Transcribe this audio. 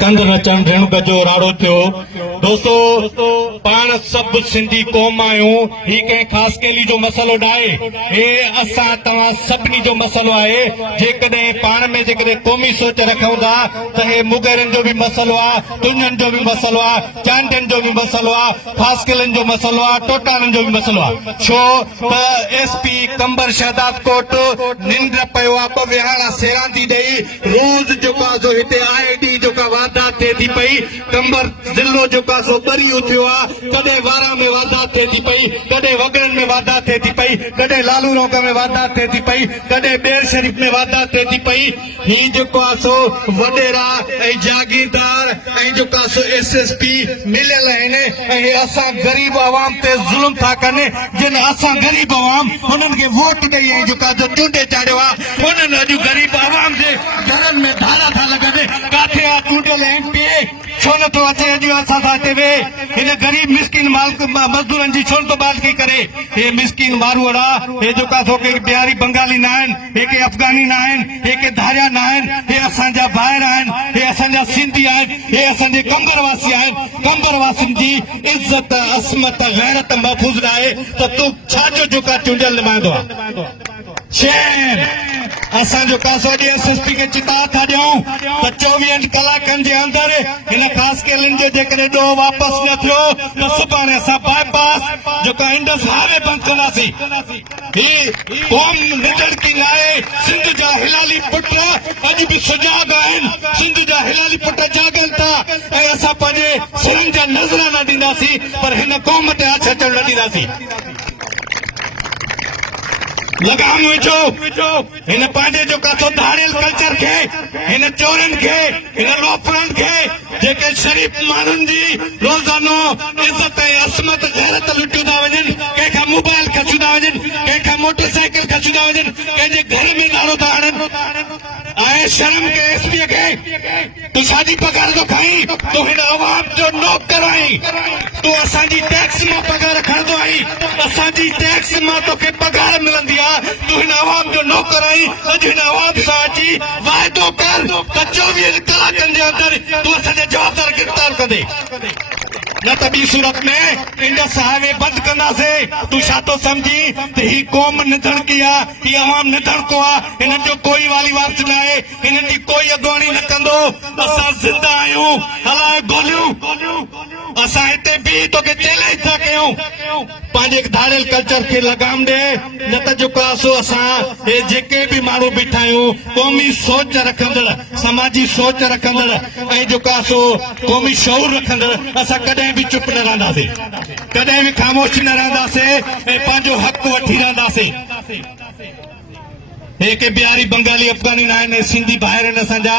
कंध नचण रेणु गजो राड़ो थियो दोस्तों पाण सब सिंधी कौम आहियूं ही कंहिं ख़ासि केली जो मसलो नाहे हे असां तव्हां सभिनी जो मसलो आहे जेकॾहिं पाण में जेकॾहिं क़ौमी सोच रखूं था त हे मुगरनि जो बि मसलो आहे तुंजनि जो बि मसलो आहे चांडियुनि जो बि मसलो आहे ख़ासि केलनि जो मसलो आहे टोटाणनि जो बि मसलो आहे छो त एसपी कंबर शहदाद कोट निंड पियो आहे पोइ विहाड़ा सेरांदी ॾेई रोज़ जेको आहे सो हिते आईडी जेका वारदात थिए थी पई कंबर ज़िलो जेको आहे सो ॿरी उथियो आहे कॾहिं वारा में वारदात थिए थी पई कॾहिं वगड़नि में वारदात थिए थी पई कॾहिं लालू रोग में वारदात थिए थी पई कॾहिं बेर शरीफ़ में वारदात थिए थी पई ही जेको आहे सो वॾेरा ऐं जागीरदार ऐं जेको आहे सो एसएसपी मिलियल आहिनि ऐं असां ग़रीब आवाम ते ज़ुल्म था कनि जिन असां ग़रीब आवाम हुननि खे वोट ॾेई ऐं जेको आहे सो चूंडे चाढ़ियो आहे हुननि अॼु ग़रीब आवाम जे घरनि में धारा था लॻनि किथे आहे चूंडियल एमपी छो नथो अचे अॼु असां सां हिते वेह हिन ग़रीब मिसकिन मज़दूरनि जी छो नथो ॻाल्हि करे हे मिसकिन मारूअड़ा हे जेका सो के बिहारी बंगाली न आहिनि हे के अफ़गानी न आहिनि हे के धारिया न आहिनि हे असांजा भाइर आहिनि हे असांजा सिंधी आहिनि हे असांजे कंबरवासी आहिनि कंबरवासियुनि जी इज़त असमत गैरत महफ़ूज़ आहे त तूं छाजो जेका चूंडियल निभाईंदो आहे शेर असांजो कासो अॼु एसएसपी खे चिता था ॾियूं त 24 कलाकनि जे अंदरि हिन ख़ासि केलनि जो जेकॾहिं ॾोह वापसि न थियो त सुभाणे असां बाईपास जेका इंडस हाईवे बंदि कंदासीं ही क़ौम निडड़की न आहे सिंध जा हिलाली पुट अॼु बि सुजाग आहिनि सिंध जा हिलाली पुट जागनि था ऐं असां पंहिंजे सिरनि जा नज़र न ॾींदासीं पर हिन क़ौम ते हथ अचणु न ॾींदासीं लगाम विझो हिन पंहिंजे जेका सो धाड़ियल कल्चर खे हिन चोरनि खे हिन लोफरनि खे जेके शरीफ़ माण्हुनि जी रोज़ानो इज़त ऐं असमत गैरत लुटियूं था वञनि कंहिंखां मोबाइल खसियूं था वञनि कंहिंखां मोटरसाइकिल खसियूं था वञनि कंहिंजे घर में नारो था आणनि आए शर्म के एसपी के तू साजी पगार तो खाई तू हिन अवाम जो नौकर आई तू असांजी टैक्स मां पगार खणंदो आई असांजी टैक्स मां तोखे पगार मिलंदी आहे तू हिन अवाम जो नौकर आई अॼु हिन अवाम सां अची वाइदो कर त 24 कलाकनि जे अंदरि तू असांजे जवाबदार गिरफ़्तार कंदे न त ॿी सूरत में इंडस हाईवे बंदि कंदासीं तूं छा थो सम्झी त ही क़ौम निधड़की आहे ही अवाम निधड़को आहे हिन जो कोई वाली वारस न आहे हिन जी कोई अॻुवाणी न कंदो असां ज़िंदा आहियूं हलाए गोलियूं असां हिते बि तोखे चैलेंज था कयूं पंहिंजे धाड़ियल कल्चर खे लगाम ॾे न त जेको आहे सो असां हे जेके बि माण्हू बीठा आहियूं क़ौमी सोच रखंदड़ समाजी सोच रखंदड़ ऐं जेको आहे सो क़ौमी शऊर रखंदड़ असां कॾहिं भी चुप न रहंदासीं कॾहिं भी ख़ामोश न रहंदासीं ऐं पंहिंजो हक़ वठी रहंदासीं हे के बिहारी बंगाली अफ़गानी न आहिनि सिंधी भाइर आहिनि असांजा